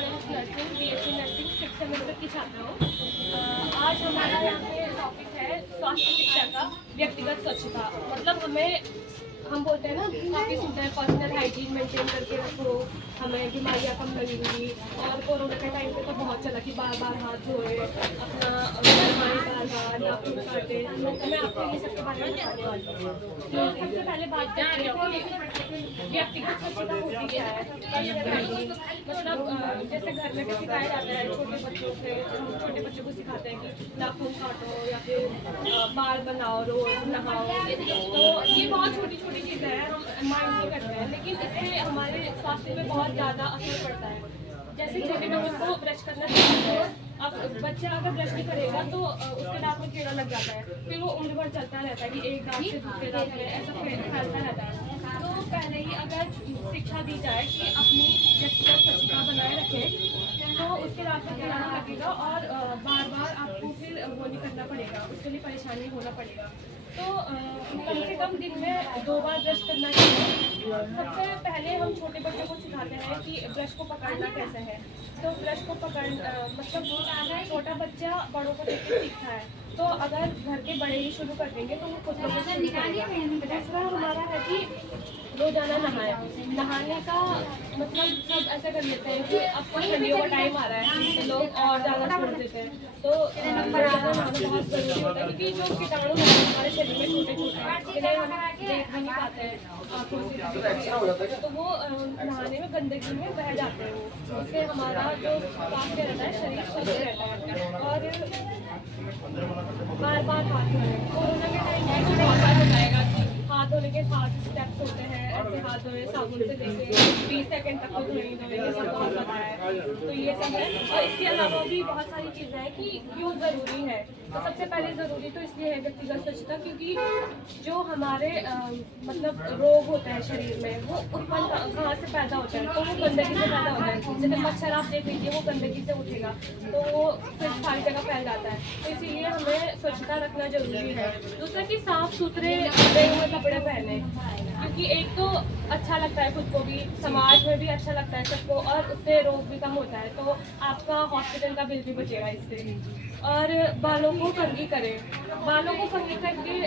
College of nursing BSc nursing 6th semester की छात्रा हूँ। आज हमारा यहाँ पे टॉपिक है स्वास्थ्य शिक्षा का व्यक्तिगत स्वच्छता। मतलब हम बोलते हैं ना, काफ़ी सुनते हैं पर्सनल हाइजीन मेंटेन करके रखो, हमें बीमारियाँ कम लगेंगी। और कोरोना के टाइम पे तो बहुत चला कि बार बार हाथ धोए, अपना नहाए, बार नाखून काटे। तो मैं आपको ये सबके बारे में बताने वाली हूँ। तो सबसे पहले बात करते हैं व्यक्तिगत स्वच्छता होती क्या है। मतलब जैसे घर में भी सिखाया जाता है छोटे बच्चों से, हम छोटे बच्चों को सिखाते हैं कि नाखून काटो या फिर बाल बनाओ, रोज नहाओ। तो ये बहुत छोटी छोटी चीज़ें हैं, हम माइंड नहीं करते हैं, लेकिन इससे हमारे स्वास्थ्य पे बहुत ज़्यादा असर पड़ता है। जैसे छोटे बच्चों को ब्रश करना चाहिए। अब बच्चा अगर ब्रश नहीं करेगा तो उसके दांत में कीड़ा लग जाता है, फिर वो उम्र भर चलता रहता है कि एक दांत से दूसरे दांत में ऐसा फैलता रहता है। तो पहले ही अगर शिक्षा दी जाए कि अपनी व्यक्तिगत स्वच्छता बनाए रखें, तो उसके दांत में कीड़ा नहीं लगेगा और बार बार आपको फिर वो नहीं करना पड़ेगा, उसके लिए परेशानी होना पड़ेगा। तो कम से कम दिन में 2 बार ब्रश करना चाहिए। सबसे पहले हम छोटे बच्चों को सिखाते हैं कि ब्रश को पकड़ना कैसे है। तो ब्रश को मतलब छोटा बच्चा बड़ों को देख के सीखता है, तो अगर घर के बड़े ही शुरू कर देंगे तो वो खुद को शुरू करेगा। दूसरा हमारा है कि रोजाना नहाने का मतलब सब ऐसा कर लेते हैं कि अब तो ठंडियों का टाइम आ रहा है तो लोग और ज़्यादा छोड़ देते हैं। तो रोजाना नहाना बहुत ज़रूरी होता है, क्योंकि जो कीटाणु हैं हमारे शरीर में छोटे छोटे हैं, जिन्हें हम देख भी नहीं पाते हैं आँखों से, तो वो नहाने में गंदगी में बह जाते हैं। वो उससे हमारा जो स्वास्थ्य रहता है, शरीर स्वस्थ रहता है। और बार बार हाथ धोए। कोरोना के टाइम में तो बहुत बार बताएगा कि हाथ धोने के 7 स्टेप्स होते हैं। ऐसे हाथ धोए साबुन से लेके 20 सेकंड तक तो धोए, ये सब बहुत पता है। तो ये सब है। और इसके अलावा भी बहुत सारी चीज़ें हैं कि क्यों ज़रूरी है। तो सबसे पहले ज़रूरी तो इसलिए है व्यक्तिगत स्वच्छता, क्योंकि जो हमारे मतलब रोग होते हैं शरीर में, वो उत्पन्न कहाँ से पैदा होता है, तो वो गंदगी से पैदा होता है। जैसे मच्छर आप देख लीजिए, वो गंदगी से उठेगा तो वो फिर सारी जगह फैल जाता है। तो इसीलिए हमें स्वच्छता रखना जरूरी है। दूसरा कि साफ सुथरे धुले हुए कपड़े पहने, क्योंकि एक तो अच्छा लगता है खुद को भी, समाज में भी अच्छा लगता है सबको, और उससे रोग भी कम होता है। तो आपका हॉस्पिटल का बिल भी बचेगा इससे। और बालों को कंघी करें। बालों को कंघी करके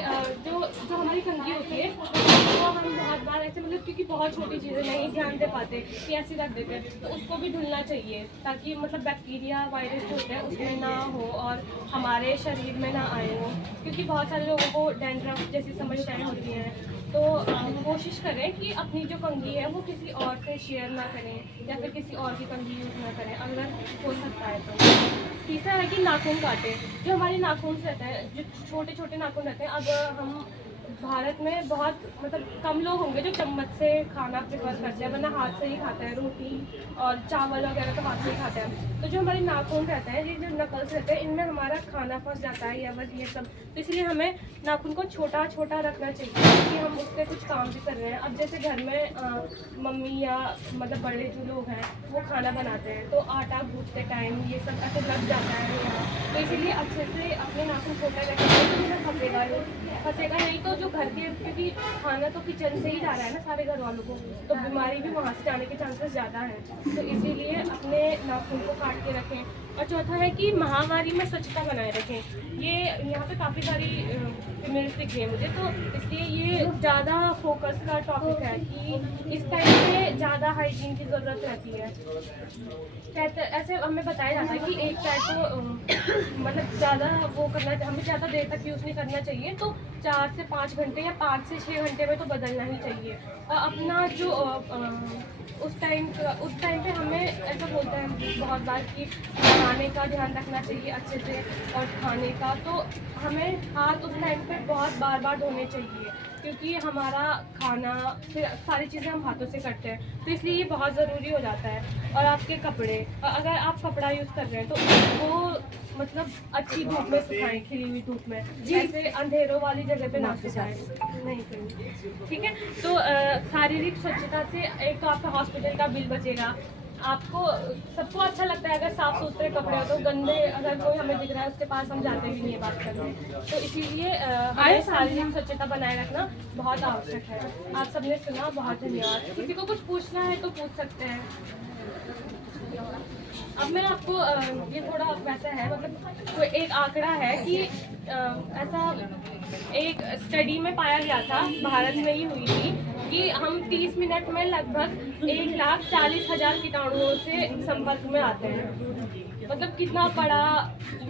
जो हमारी कंघी होती है वो हम बहुत बार ऐसे मतलब, क्योंकि बहुत छोटी चीज़ें नहीं ध्यान दे पाते कि ऐसे रख देते हैं, तो उसको भी धुलना चाहिए ताकि मतलब बैक्टीरिया वायरस जो होते हैं उसमें ना हो और हमारे शरीर में ना आए हो। क्योंकि बहुत सारे लोगों को डैंड्रफ जैसी समस्याएं होती हैं। तो कोशिश करें कि अपनी जो कंघी है वो किसी और से शेयर ना करें या फिर किसी और की कंघी यूज़ ना करें अगर हो सकता है तो। तीसरा है कि नाखून काटें। जो हमारे नाखून रहते हैं, जो छोटे छोटे नाखून रहते हैं, अब हम भारत में बहुत मतलब कम लोग होंगे जो चम्मच से खाना प्रेफर करते हैं, वरना हाथ से ही खाते हैं। रोटी और चावल वगैरह तो हाथ से ही खाते हैं। तो जो हमारे नाखून रहते हैं, ये जो नकल्स रहते हैं, इनमें हमारा खाना फंस जाता है या बस ये सब। तो इसलिए हमें नाखून को छोटा छोटा रखना चाहिए, क्योंकि हम उससे कुछ काम भी कर रहे हैं। अब जैसे घर में मम्मी या मतलब बड़े जो लोग हैं वो खाना बनाते हैं, तो आटा गूंथते टाइम ये सब ऐसे लग जाता है यहाँ। तो इसीलिए अच्छे से अपने नाखून छोटा रखेंगे तो मुझे फंसेगा नहीं। तो जो घर के, क्योंकि खाना तो किचन से ही जा रहा है ना सारे घर वालों को, तो बीमारी भी वहाँ से जाने के चांसेस ज़्यादा हैं। तो इसीलिए अपने नाखून को काट के रखें। और चौथा है कि महामारी में स्वच्छता बनाए रखें। ये यहाँ पे काफ़ी सारी फीमेल्स दिख रही है मुझे, तो इसलिए ये ज़्यादा फोकस का टॉपिक है कि इस टाइम पे ज़्यादा हाइजीन की ज़रूरत रहती है। कहते ऐसे हमें बताया जाता है कि एक पैड को मतलब ज़्यादा वो करना, हमें ज़्यादा देर तक यूज़ नहीं करना चाहिए। तो 4 से 5 घंटे या 5 से 6 घंटे में तो बदलना ही चाहिए। अपना जो उस टाइम पे हमें ऐसा बोलते हैं बहुत बार कि खाने का ध्यान रखना चाहिए अच्छे से, और खाने का तो हमें हाथ उस टाइम पे बहुत बार बार धोने चाहिए, क्योंकि हमारा खाना फिर सारी चीज़ें हम हाथों से करते हैं। तो इसलिए ये बहुत ज़रूरी हो जाता है। और आपके कपड़े, अगर आप कपड़ा यूज़ कर रहे हैं तो वो मतलब अच्छी धूप में सुखाएं, खिली हुई धूप में, ऐसे अंधेरों वाली जगह पे ना सुखाएं, नहीं करें। ठीक है। तो शारीरिक स्वच्छता से एक तो आपका हॉस्पिटल का बिल बचेगा। आपको सबको अच्छा लगता है अगर साफ सुथरे कपड़े हो, तो गंदे अगर कोई हमें दिख रहा है उसके पास हम जाते भी नहीं है बात करने। तो इसीलिए हमें शारीरिक स्वच्छता बनाए रखना बहुत आवश्यक है। आप सबने सुना, बहुत धन्यवाद। किसी को कुछ पूछना है तो पूछ सकते हैं। अब मैं आपको ये थोड़ा वैसा है, मतलब कोई एक आंकड़ा है कि ऐसा एक स्टडी में पाया गया था, भारत में ही हुई थी, कि हम 30 मिनट में लगभग 1,40,000 कीटाणुओं से संपर्क में आते हैं। मतलब कितना बड़ा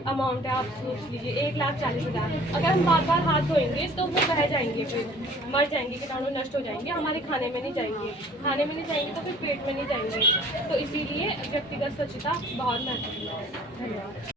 अमाउंट है, आप सोच लीजिए, 1,40,000। अगर हम बार बार हाथ धोएंगे तो वो बह जाएंगे, फिर मर जाएंगे, कीटाणु नष्ट हो जाएंगे, हमारे खाने में नहीं जाएंगे, खाने में नहीं जाएंगे तो फिर पेट में नहीं जाएंगे। तो इसीलिए व्यक्तिगत स्वच्छता बहुत महत्वपूर्ण है। धन्यवाद।